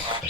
Bye.